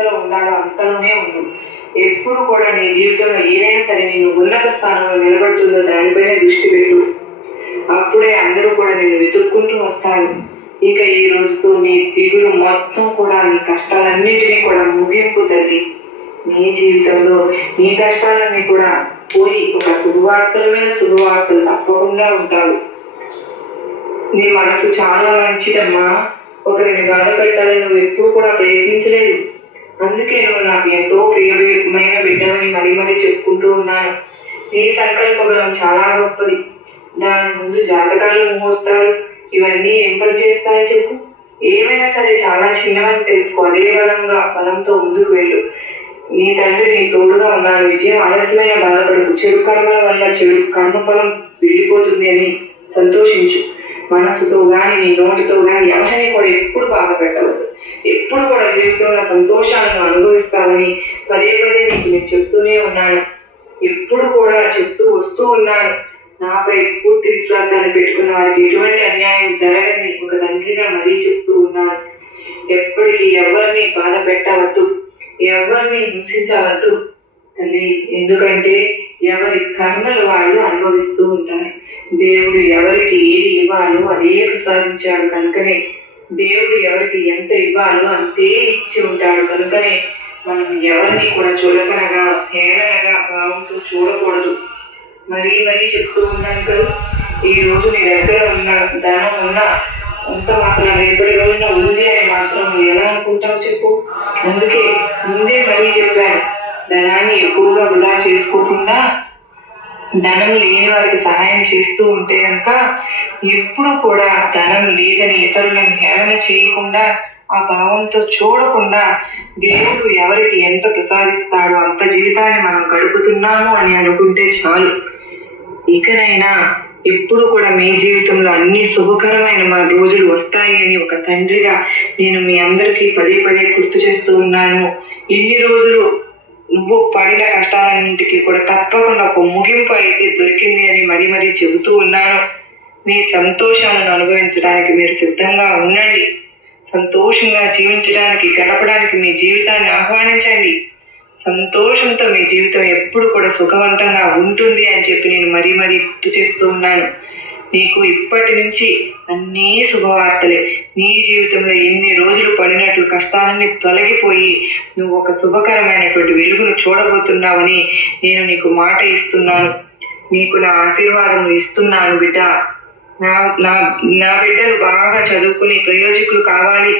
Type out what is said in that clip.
ఉండాలో అంతలోనే ఉండు. ఎప్పుడు కూడా నీ జీవితంలో ఏదైనా సరే నిన్ను ఉన్నత స్థానంలో నిలబడుతుందో దానిపైనే దృష్టి పెట్టు. అప్పుడే అందరూ కూడా నిన్ను వెతుక్కుంటూ వస్తారు. ఇక ఈ రోజుతో నీ దిగులు మొత్తం కూడా నీ కష్టాలన్నింటినీ కూడా ముగింపు తల్లి. నీ జీవితంలో నీ కష్టాలన్నీ కూడా పోయి ఒక శుభవార్తల మీద శుభవార్తలు తప్పకుండా ఉంటావు. నీ మనసు చాలా మంచిదమ్మా. ఒకరిని బాధ పెట్టాలని నువ్వు ఎప్పుడు కూడా ప్రయత్నించలేదు. అందుకే నువ్వు నాకు ఎంతో ప్రియమైన బిడ్డవని మరీ చెప్పుకుంటూ ఉన్నాను. నీ సంకల్ప బలం చాలా గొప్పది. దాని ముందు జాతకాలు, ముహూర్తాలు ఇవన్నీ ఏం పని చేస్తాయని చెప్పు. ఏమైనా సరే చాలా చిన్నవని తెలుసుకో. అదే బలంతో ముందుకు వెళ్ళు. నీ తండ్రి నీ తోడుగా ఉన్నాను. విజయం ఆలస్యమైన బాధపడకు. చెడు కర్మల వల్ల చెడు కర్మఫలం వెళ్ళిపోతుంది అని సంతోషించు. మనసుతో కానీ నీ నోటితో కానీ ఎవరిని కూడా ఎప్పుడు బాధ పెట్టవద్దు. ఎప్పుడు కూడా జీవితంలో సంతోషాలను అనుభవిస్తామని పదే నీకు నేను చెప్తూనే ఉన్నాను. ఎప్పుడు కూడా చెప్తూ వస్తూ ఉన్నాను. నాపై పూర్తి విశ్వాసాన్ని పెట్టుకున్న వారికి ఎటువంటి అన్యాయం జరగని ఒక తండ్రిగా మరీ చెప్తూ ఉన్నాను. ఎప్పటికీ ఎవరిని బాధ పెట్టవద్దు, ఎవరిని హింసించవద్దు తల్లి. ఎందుకంటే ఎవరి కర్మలు వాళ్ళు అనుభవిస్తూ ఉంటారు. దేవుడు ఎవరికి ఏది ఇవ్వాలో అదే ప్రసాదించాడు కనుకనే, దేవుడు ఎవరికి ఎంత ఇవ్వాలో అంతే ఇచ్చి ఉంటాడు కనుకనే మనం ఎవరిని కూడా చులకనగా హేళనగా భావంతో చూడకూడదు. మరీ చెప్తూ ఉన్నాను కదా, ఈ రోజు నీ దగ్గర ఉన్న ధనం ఉన్నా అంత మాత్రం రేపటి రోజున ఉంది అని మాత్రం ఎలా అనుకుంటావు చెప్పు. అందుకే ముందే మరీ చెప్పాను, ధనాన్ని ఎక్కువగా వృధా చేసుకోకుండా ధనం లేని వారికి సహాయం చేస్తూ ఉంటే కనుక ఎప్పుడు కూడా ధనం లేదని ఇతరులను హేళన చేయకుండా ఆ భావంతో చూడకుండా దేవుడు ఎవరికి ఎంత ప్రసాదిస్తాడో అంత జీవితాన్ని మనం గడుపుతున్నాము అని అనుకుంటే చాలు. ఇకనైనా ఎప్పుడు కూడా మీ జీవితంలో అన్ని శుభకరమైన మా రోజులు వస్తాయి అని ఒక తండ్రిగా నేను మీ అందరికీ పదే గుర్తు చేస్తూ ఉన్నాను. ఎన్ని రోజులు నువ్వు పడిన కష్టాలన్నింటికి కూడా తప్పకుండా ఒక ముగింపు అయితే దొరికింది అని మరీ చెబుతూ ఉన్నాను. మీ సంతోషాలను అనుభవించడానికి మీరు సిద్ధంగా ఉండండి. సంతోషంగా జీవించడానికి, గడపడానికి మీ జీవితాన్ని ఆహ్వానించండి. సంతోషంతో మీ జీవితం ఎప్పుడు కూడా సుఖవంతంగా ఉంటుంది అని చెప్పి నేను మరీ గుర్తు చేస్తూ ఉన్నాను. నీకు ఇప్పటి నుంచి అన్నీ శుభవార్తలే. నీ జీవితంలో ఎన్ని రోజులు పడినట్లు కష్టాలన్నీ తొలగిపోయి నువ్వు ఒక శుభకరమైనటువంటి వెలుగును చూడబోతున్నావని నేను నీకు మాట ఇస్తున్నాను. నీకు నా ఆశీర్వాదములు ఇస్తున్నాను బిడ్డ. నా బిడ్డలు బాగా చదువుకుని ప్రయోజకులు కావాలి.